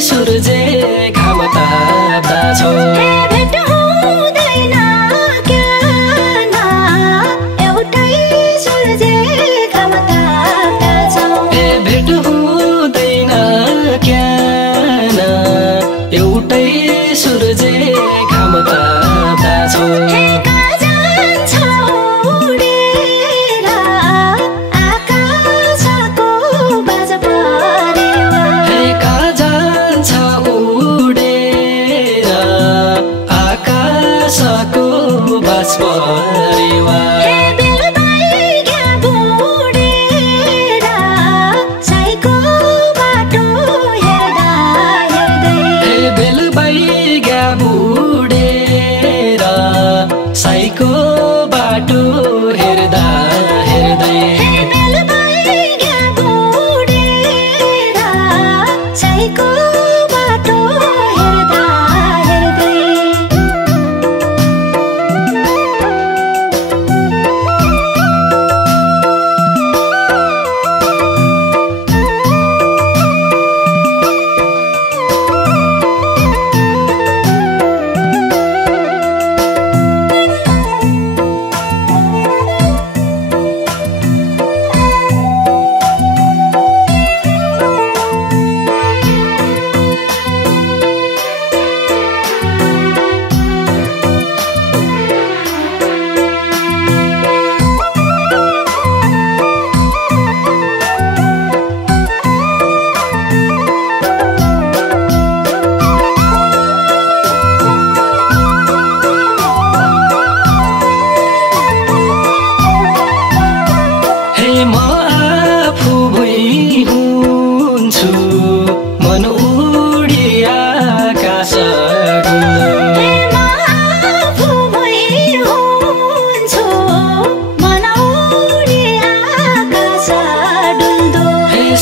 सूर्य घाम ताप्दा छौ भेट हुँदैन क्यान एउटै सूर्य घाम ताप्दा छौ भेट हुँदैन क्यान एउटै सूर्य घाम ताप्दा छौ साईको बाटो हेर्दा हेर्दै साईको बाटो हेर्दा हेर्दै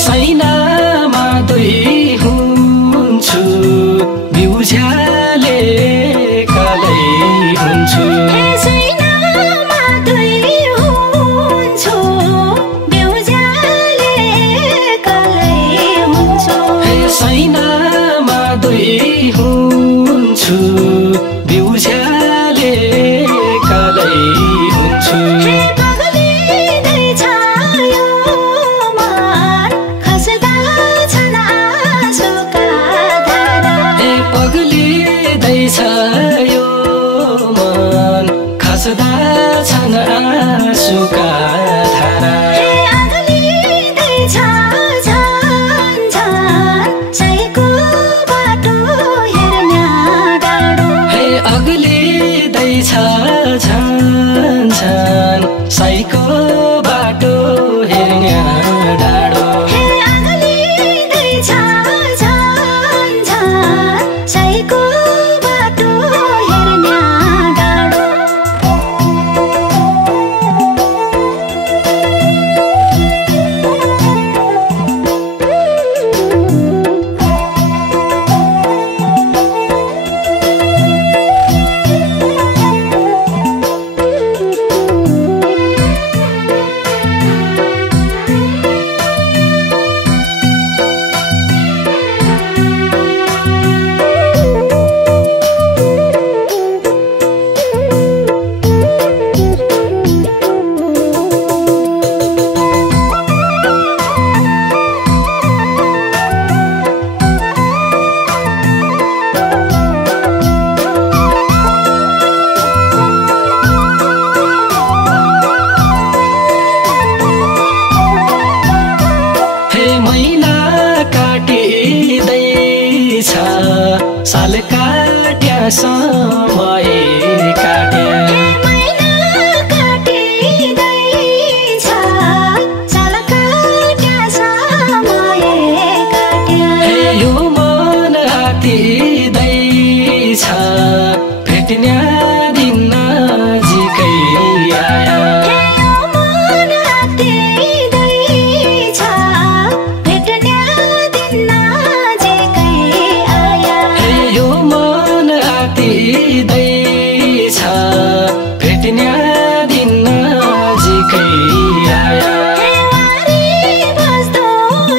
सैनामा दुई हुन्छु बिउझ्याले कलै हुन्छु सैनामा दुई हुन्छु बिउझ्याले कलै हुन्छु सैनामा दुई हुन्छु बिउझ्याले कलै हुन्छु यो मन खस्दा छन् आँसुका धारा अग्लिँदैछ झन् झन् साईको बाटो हेर्न डाँडो अग्लिँदैछ झन् झन् साईको बाटो हेर्न डाँडो अग्लिँदैछ झन् झन् साईको साल काट्या समय काट्या महिना काटिँदैछ साल काट्या समय काट्या यो मन आतिँदैछ भेट्ने दिन नजिकै आया यो मन आतिँदैछ भेट्ने दिन नजिकै आया यो मन आतिँदैछ भेट्ने दिन नजिकै आया वारी बस्दो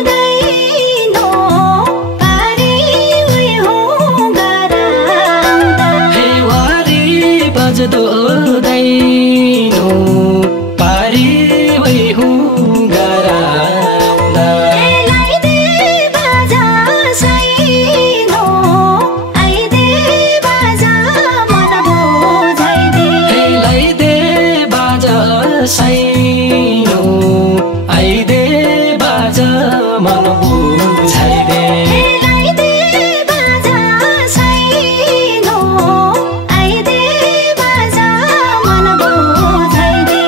दैनो पारी पर्दैनो पारी वै हुँ गराउन लाइदे बाजा साइनो आइदे बाजा मन बुझाइदे लाइदे बाजा साइनो आइदे बाजा मन बुझाइदे लाइदे बाजा साइनो आइदे बाजा मन बुझाइदे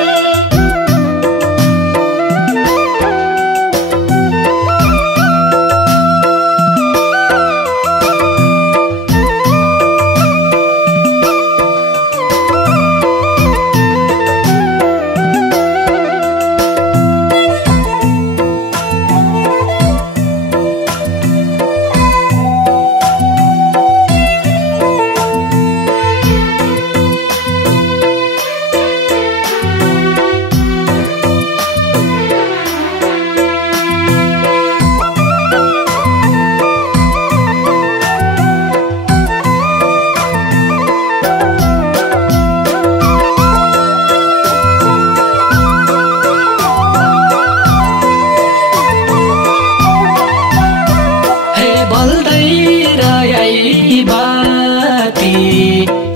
बाती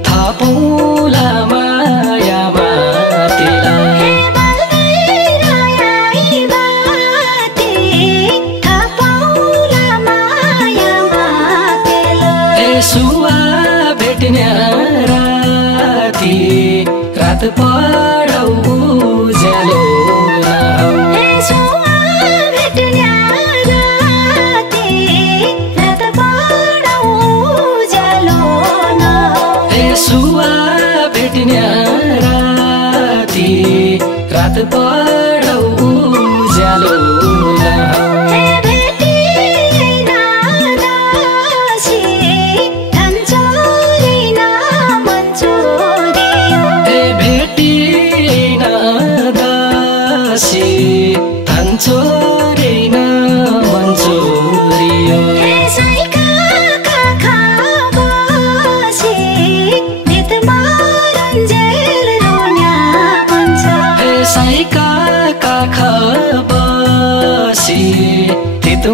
थापौला मायामा तिलाई सुवा भेट्ने राती रात पढौ उज्यालो सुवा भेट्ने राती रात पढौ उज्यालो छोरीन मन छोरियो साइका काखा बसी नित मारुन्जेल रोन्या भन्छ साइका काखा बसी तित